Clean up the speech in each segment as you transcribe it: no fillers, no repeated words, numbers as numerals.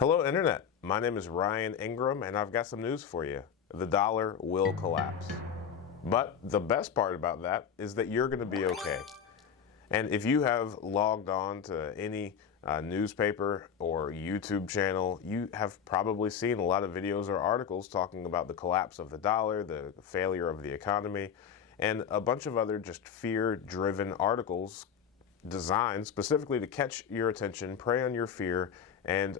Hello, Internet. My name is Ryan Ingram, and I've got some news for you. The dollar will collapse. But the best part about that is that you're going to be okay. And if you have logged on to any newspaper or YouTube channel, you have probably seen a lot of videos or articles talking about the collapse of the dollar, the failure of the economy, and a bunch of other just fear-driven articles designed specifically to catch your attention, prey on your fear, and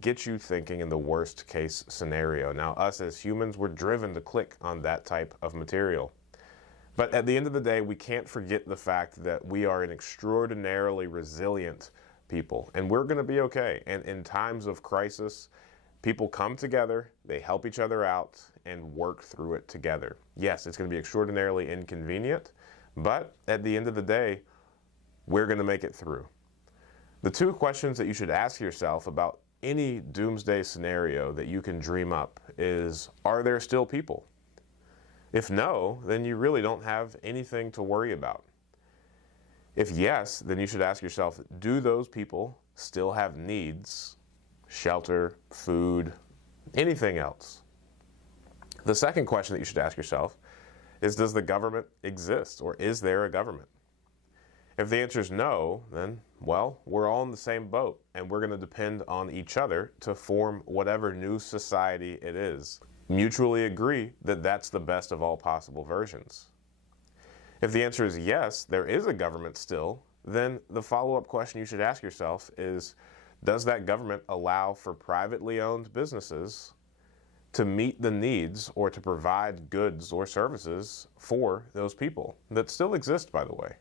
get you thinking in the worst case scenario. Now, us as humans, we're driven to click on that type of material. But at the end of the day, we can't forget the fact that we are an extraordinarily resilient people, and we're going to be okay. And in times of crisis, people come together, they help each other out, and work through it together. Yes, it's going to be extraordinarily inconvenient, but at the end of the day, we're going to make it through. The two questions that you should ask yourself about any doomsday scenario that you can dream up is, are there still people? If no, then you really don't have anything to worry about. If yes, then you should ask yourself, do those people still have needs? Shelter, food, anything else? The second question that you should ask yourself is, does the government exist, or is there a government? If the answer is no, then, well, we're all in the same boat, and we're going to depend on each other to form whatever new society it is. Mutually agree that that's the best of all possible versions. If the answer is yes, there is a government still, then the follow-up question you should ask yourself is, does that government allow for privately owned businesses to meet the needs or to provide goods or services for those people that still exist, by the way?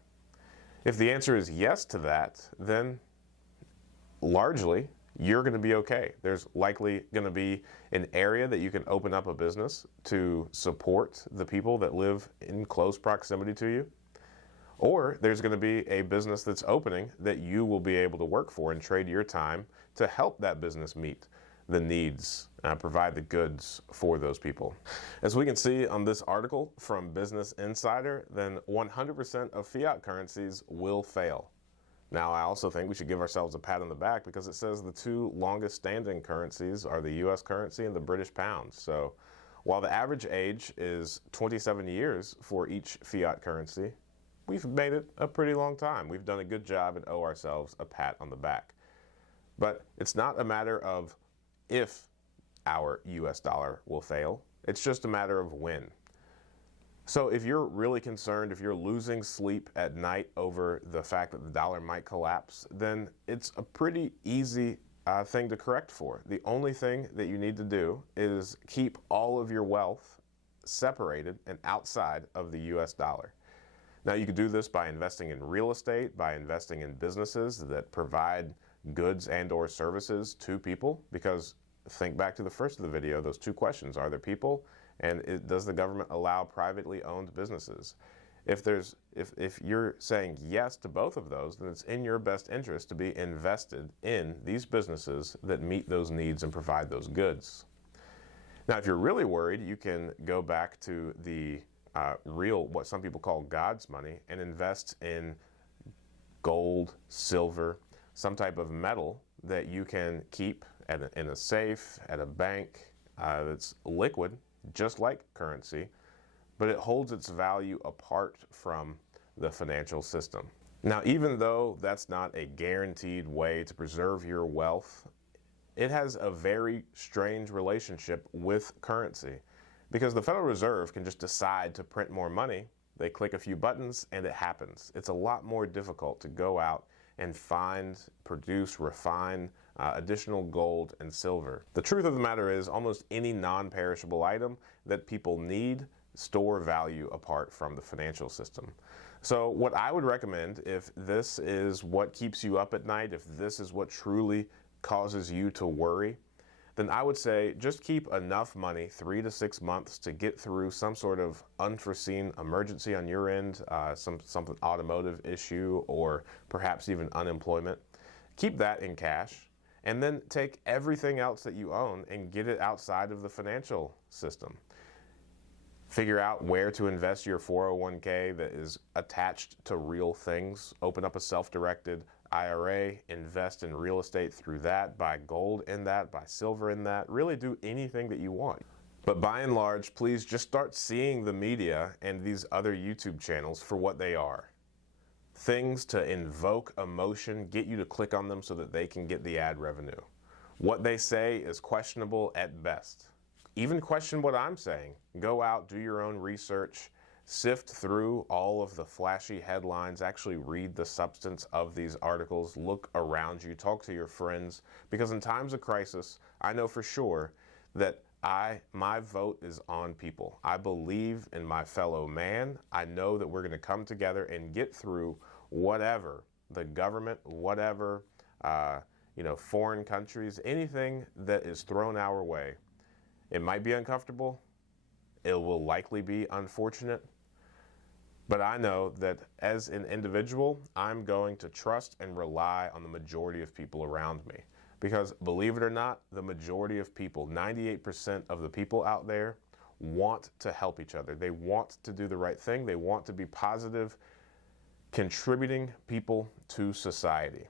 If the answer is yes to that, then largely you're going to be okay. There's likely going to be an area that you can open up a business to support the people that live in close proximity to you. Or there's going to be a business that's opening that you will be able to work for and trade your time to help that business meet the needs, provide the goods for those people. As we can see on this article from Business Insider, then 100% of fiat currencies will fail. Now, I also think we should give ourselves a pat on the back because it says the two longest standing currencies are the US currency and the British pound. So while the average age is 27 years for each fiat currency, we've made it a pretty long time. We've done a good job and owe ourselves a pat on the back. But it's not a matter of if our US dollar will fail, it's just a matter of when. So if you're really concerned, if you're losing sleep at night over the fact that the dollar might collapse, then it's a pretty easy thing to correct for. The only thing that you need to do is keep all of your wealth separated and outside of the US dollar. Now, you could do this by investing in real estate, by investing in businesses that provide goods and or services to people, because think back to the first of the video, those two questions: are there people, and does the government allow privately owned businesses? If you're saying yes to both of those, then it's in your best interest to be invested in these businesses that meet those needs and provide those goods. Now, if you're really worried, you can go back to the real, what some people call God's money, and invest in gold, silver, some type of metal that you can keep in a safe, at a bank that's liquid, just like currency, but it holds its value apart from the financial system. Now, even though that's not a guaranteed way to preserve your wealth, it has a very strange relationship with currency, because the Federal Reserve can just decide to print more money. They click a few buttons and it happens. It's a lot more difficult to go out and find, produce, refine additional gold and silver. The truth of the matter is, almost any non-perishable item that people need store value apart from the financial system. So what I would recommend, if this is what keeps you up at night, if this is what truly causes you to worry, then I would say just keep enough money, 3 to 6 months, to get through some sort of unforeseen emergency on your end, some automotive issue, or perhaps even unemployment. Keep that in cash, and then take everything else that you own and get it outside of the financial system. Figure out where to invest your 401k that is attached to real things. Open up a self-directed IRA, invest in real estate through that, buy gold in that, buy silver in that, really do anything that you want. But by and large, please just start seeing the media and these other YouTube channels for what they are. Things to invoke emotion, get you to click on them so that they can get the ad revenue. What they say is questionable at best. Even question what I'm saying. Go out, do your own research, sift through all of the flashy headlines, actually read the substance of these articles, look around you, talk to your friends, because in times of crisis, I know for sure that my vote is on people. I believe in my fellow man. I know that we're going to come together and get through whatever the government, whatever, foreign countries, anything that is thrown our way. It might be uncomfortable. It will likely be unfortunate. But I know that as an individual, I'm going to trust and rely on the majority of people around me. Because believe it or not, the majority of people, 98% of the people out there, want to help each other. They want to do the right thing. They want to be positive, contributing people to society.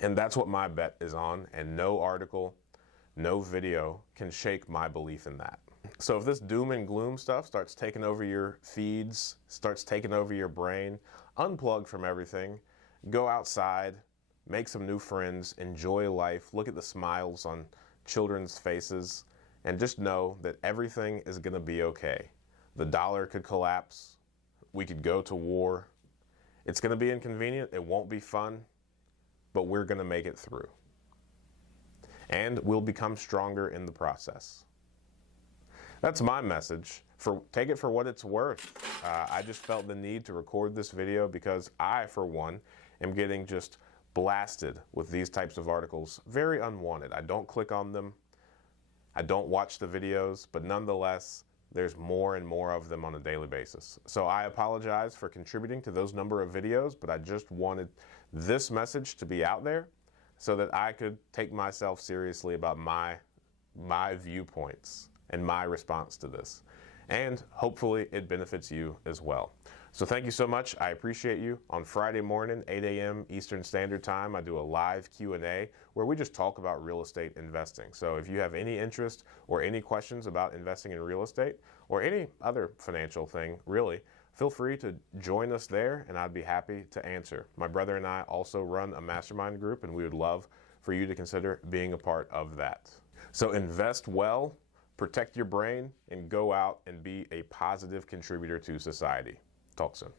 And that's what my bet is on, and no article, no video can shake my belief in that. So if this doom and gloom stuff starts taking over your feeds, starts taking over your brain, unplug from everything, go outside, make some new friends, enjoy life, look at the smiles on children's faces, and just know that everything is going to be okay. The dollar could collapse. We could go to war. It's going to be inconvenient. It won't be fun, but we're going to make it through. And we'll become stronger in the process. That's my message. Take it for what it's worth. I just felt the need to record this video because I, for one, am getting just blasted with these types of articles. Very unwanted. I don't click on them. I don't watch the videos, but nonetheless, there's more and more of them on a daily basis. So I apologize for contributing to those number of videos, but I just wanted this message to be out there so that I could take myself seriously about my viewpoints and my response to this. And hopefully it benefits you as well. So thank you so much. I appreciate you. On Friday morning, 8 a.m. Eastern Standard Time, I do a live Q&A where we just talk about real estate investing. So if you have any interest or any questions about investing in real estate or any other financial thing, really, feel free to join us there and I'd be happy to answer. My brother and I also run a mastermind group and we would love for you to consider being a part of that. So invest well, protect your brain, and go out and be a positive contributor to society. Talk soon.